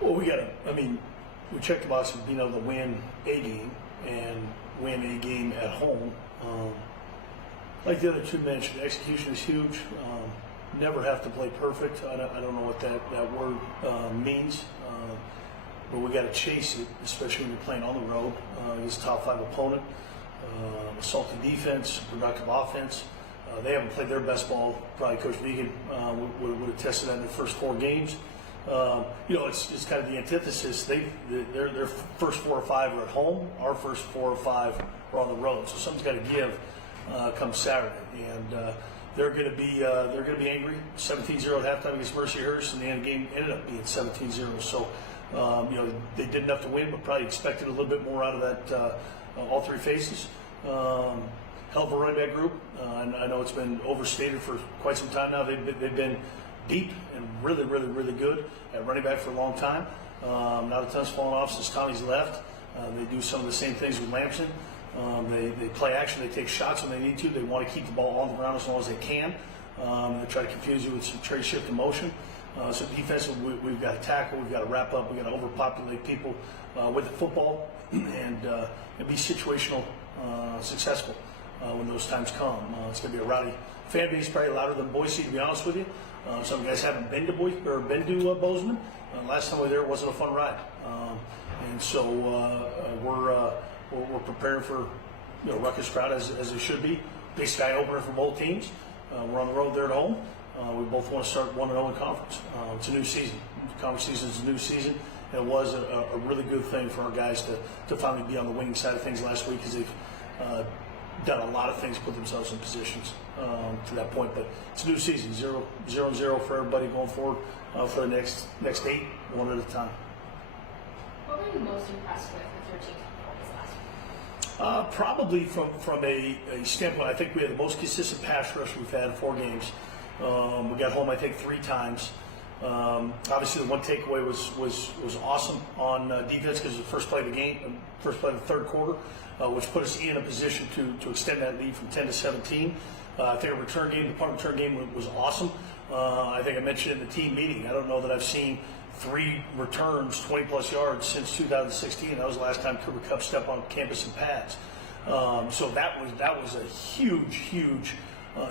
Well, we checked the box of being able to win a game and win a game at home. Like the other two mentioned, execution is huge. Never have to play perfect. I don't know what that word means, but we got to chase it, especially when you're playing on the road against a top 5 opponent. Assaulting defense, productive offense. They haven't played their best ball. Probably Coach Vegan would have tested that in their first 4 games. It's kind of the antithesis. Their first 4 or 5 are at home. Our first 4 or 5 are on the road. So something's got to give come Saturday, and they're going to be angry. 17-0 at halftime against Mercyhurst, and the end game ended up being 17-0. So they did enough to win, but probably expected a little bit more out of that. All 3 phases. Hell of a running back group. I know it's been overstated for quite some time now. They've been deep and really, really, really good at running back for a long time. Not a ton's fallen off since Tommy's left. They do some of the same things with Lamson. They play action. They take shots when they need to. They want to keep the ball on the ground as long as they can. They try to confuse you with some trade shift and motion. So defensively, we've got to tackle. We've got to wrap up. We've got to overpopulate people with the football and be situational successful when those times come. It's going to be a rowdy fan base, probably louder than Boise, to be honest with you. Some guys haven't been to Bozeman. Last time we were there, it wasn't a fun ride, and so we're preparing for ruckus crowd as it should be. Big sky opener for both teams. We're on the road there at home. We both want to start 1-0 in conference. It's a new season. Conference season is a new season. And it was a really good thing for our guys to finally be on the winning side of things last week, because they've done a lot of things to put themselves in positions to that point. But it's a new season, 0-0 for everybody going forward for the next 8, one at a time. What were you most impressed with your team's performance last week? Probably from a standpoint, I think we had the most consistent pass rush we've had in 4 games. We got home, I think, 3 times. Obviously, the one takeaway was awesome on defense, because it was the first play of the game, first play of the third quarter, which put us in a position to extend that lead from 10 to 17. I think the punt return game was awesome. I think I mentioned in the team meeting, I don't know that I've seen 3 returns, 20-plus yards since 2016. That was the last time Cooper Kupp stepped on campus in pads. So that was a huge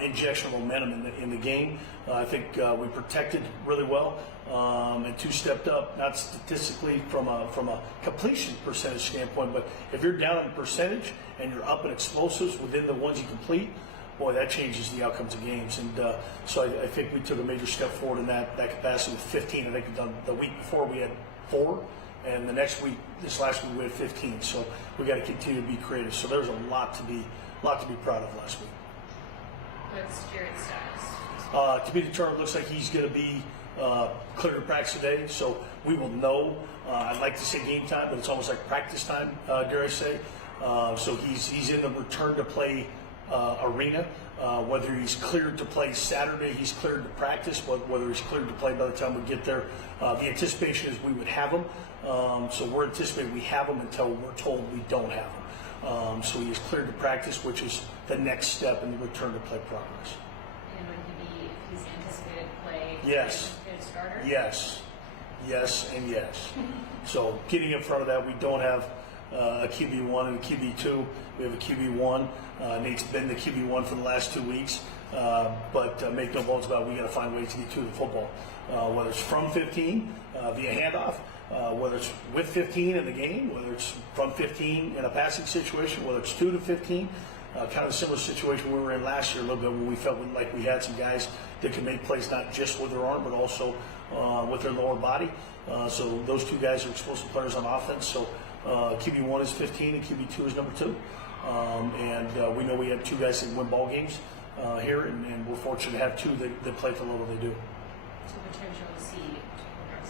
injection of momentum in the game. I think we protected really well, and 2 stepped up, not statistically from a completion percentage standpoint, but if you're down in percentage and you're up in explosives within the ones you complete, boy, that changes the outcomes of games. And so I think we took a major step forward in that capacity with 15. I think the week before we had 4, and the next week, this last week, we had 15. So we got to continue to be creative. So there's a lot to be proud of last week. What's Jared's status? To be determined. Looks like he's going to be cleared to practice today, so we will know. I'd like to say game time, but it's almost like practice time, dare I say. So he's in the return to play arena. Whether he's cleared to play Saturday, he's cleared to practice. Whether he's cleared to play by the time we get there, the anticipation is we would have him. So we're anticipating we have him until we're told we don't have him. So he is cleared to practice, which is the next step in the return to play progress. And would he be, if he's anticipated to play, Yes. Good starter? Yes, and yes. So getting in front of that, we don't have a QB1 and a QB2. We have a QB1. Nate's been the QB1 for the last 2 weeks, but make no bones about it, we got to find ways to get to the football. Whether it's from 15 via handoff, whether it's with 15 in the game, whether it's from 15 in a passing situation, whether it's 2 to 15. Kind of a similar situation we were in last year a little bit, when we felt like we had some guys that could make plays not just with their arm, but also with their lower body. So those 2 guys are explosive players on offense. So QB1 is 15 and QB2 is number 2. And we know we have 2 guys that win ball games here, and we're fortunate to have 2 that play at the level they do. So potential to see.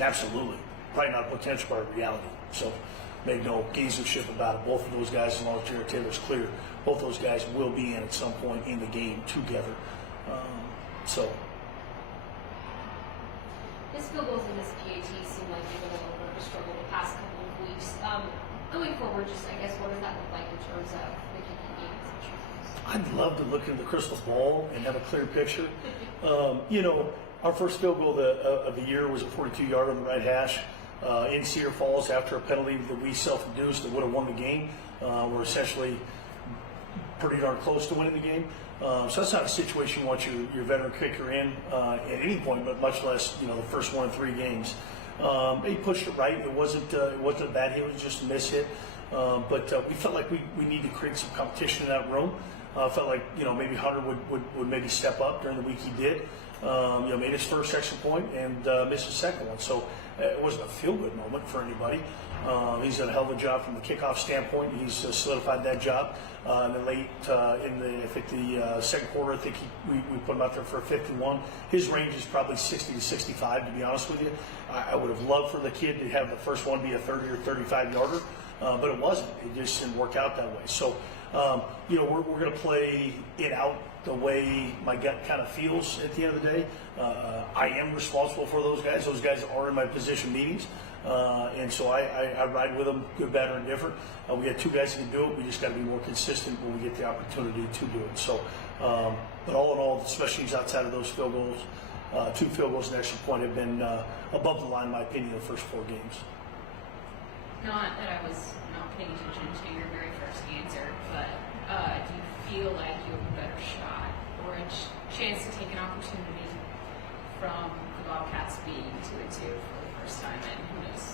Absolutely. Probably not potential, but a reality. So make no gamesmanship about it. Both of those guys, as long as Jared Taylor's clear, both those guys will be in at some point in the game together. His field goals in this PAT seem like they've been a little bit of a struggle the past couple of weeks. Going forward, just I guess, what does that look like in terms of the kicking games? I'd love to look into the crystal ball and have a clear picture. Our first field goal of the year was a 42-yard on the right hash. in Cedar Falls after a penalty that we self-induced that would have won the game. We're essentially pretty darn close to winning the game. So that's not a situation you want your veteran kicker in at any point, but much less the first 1 of 3 games. He pushed it right. It wasn't a bad hit. It was just a miss hit. But we felt like we need to create some competition in that room. Felt like maybe Hunter would maybe step up during the week. He did. Made his first extra point and missed his second one. So it wasn't a feel-good moment for anybody. He's done a hell of a job from the kickoff standpoint. He's solidified that job. And then late in the second quarter, I think we put him out there for a 51. His range is probably 60 to 65, to be honest with you. I would have loved for the kid to have the first one be a 30 or 35 yarder, but it wasn't. It just didn't work out that way. So, we're going to play it out the way my gut kind of feels at the end of the day. I am responsible for those guys. Those guys are in my position meetings. And so I ride with them, good, bad, or indifferent. We got 2 guys that can do it. We just got to be more consistent when we get the opportunity to do it. So, but all in all, the special teams outside of those field goals, 2 field goals and extra point have been above the line, in my opinion, the first 4 games. Not that I was not paying attention to your very first answer, but do you feel like you have a better shot or a chance to take an opportunity from the Bobcats being 2-2 for the first time in who knows?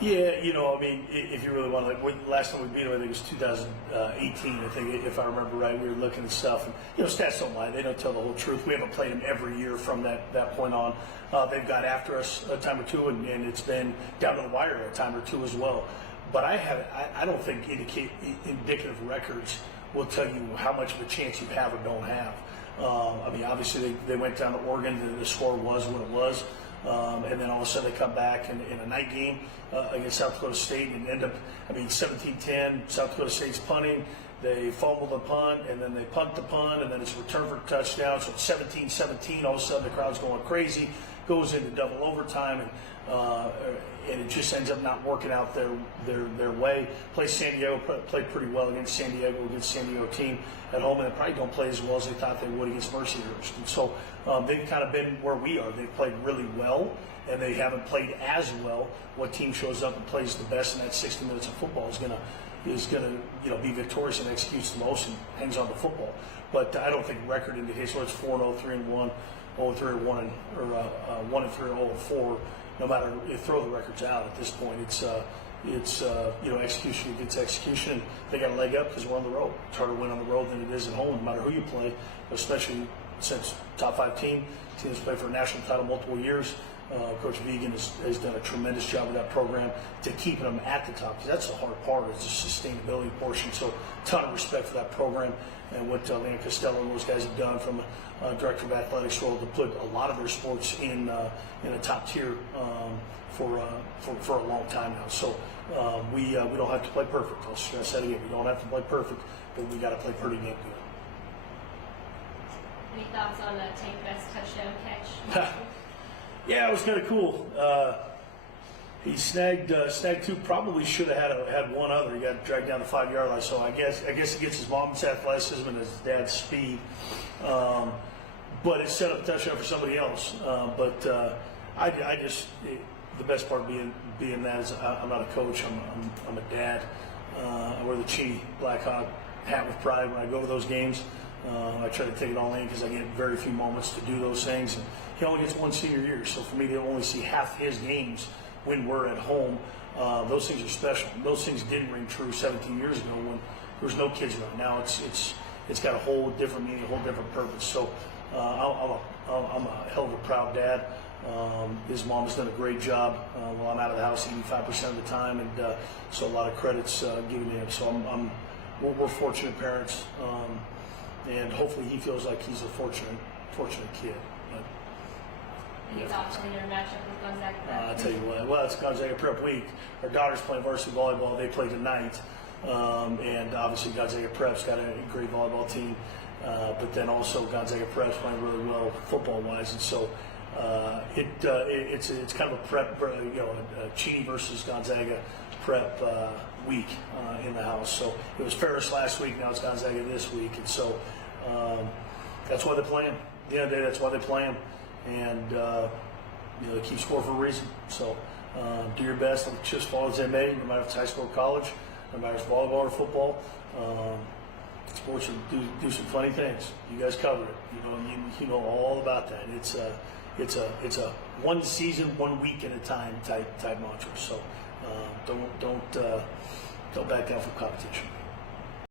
Yeah, if you really want to, last time we beat them, I think it was 2018. I think, if I remember right, we were looking at stuff, and stats don't lie; they don't tell the whole truth. We haven't played them every year from that point on. They've got after us a time or 2, and it's been down to the wire a time or 2 as well. But I don't think indicative records will tell you how much of a chance you have or don't have. Obviously they went down to Oregon. The score was what it was. And then all of a sudden they come back in a night game against South Dakota State and end up, 17-10, South Dakota State's punting. They fumble the punt, and then they punt the punt, and then it's a return for a touchdown. So it's 17-17. All of a sudden the crowd's going crazy, goes into double overtime, and it just ends up not working out their way. Played San Diego, played pretty well against San Diego team at home, and they probably don't play as well as they thought they would against Mercyhurst. And so they've kind of been where we are. They've played really well, and they haven't played as well. What team shows up and plays the best in that 60 minutes of football is gonna be victorious and executes the most and hangs on to football. But I don't think record indicates whether it's 4-0, 3-1, 0-3, or 1-3, 0-4. No matter, you throw the records out at this point, it's execution against execution, and they got a leg up because we're on the road. It's harder to win on the road than it is at home, no matter who you play, especially since top 5 team. Teams play for a national title multiple years. Coach Vegan has done a tremendous job with that program to keeping them at the top, because that's the hard part, is the sustainability portion. So a ton of respect for that program and what Leon Costello and those guys have done from a director of athletics role to put a lot of their sports in a top tier for a long time now. So we don't have to play perfect. I'll stress that again. We don't have to play perfect, but we got to play pretty damn good. Any thoughts on Tank Best's touchdown catch? Yeah, it was kind of cool. He snagged 2. Probably should have had one other. He got dragged down the 5-yard line. So I guess he gets his mom's athleticism and his dad's speed. But it set up a touchdown for somebody else. I just the best part of being that is I'm not a coach. I'm a dad. I wear the Cheney Blackhawk hat with pride when I go to those games. I try to take it all in because I get very few moments to do those things. And he only gets one senior year, so for me to only see half his games when we're at home, those things are special. Those things didn't ring true 17 years ago when there was no kids around. Now it's got a whole different meaning, a whole different purpose. So I'm a hell of a proud dad. His mom has done a great job while I'm out of the house 85% of the time, and so a lot of credit's given to him. So we're fortunate parents, and hopefully he feels like he's a fortunate kid. Any thoughts on your matchup with Gonzaga Prep? I'll tell you what. Well, it's Gonzaga Prep week. Our daughter's playing varsity volleyball. They play tonight, and obviously Gonzaga Prep's got a great volleyball team. But then also Gonzaga Prep's playing really well football-wise, and so it's kind of a prep, a Cheney versus Gonzaga Prep week in the house. So it was Ferris last week. Now it's Gonzaga this week, and so that's why they're playing. At the end of the day, that's why they play them. And they keep score for a reason. So Do your best, just follow as they may, no matter if it's high school or college, no matter if it's volleyball or football. Sports do some funny things. You guys cover it. You know all about that. It's a one season, 1 week at a time type mantra. So don't back down from competition.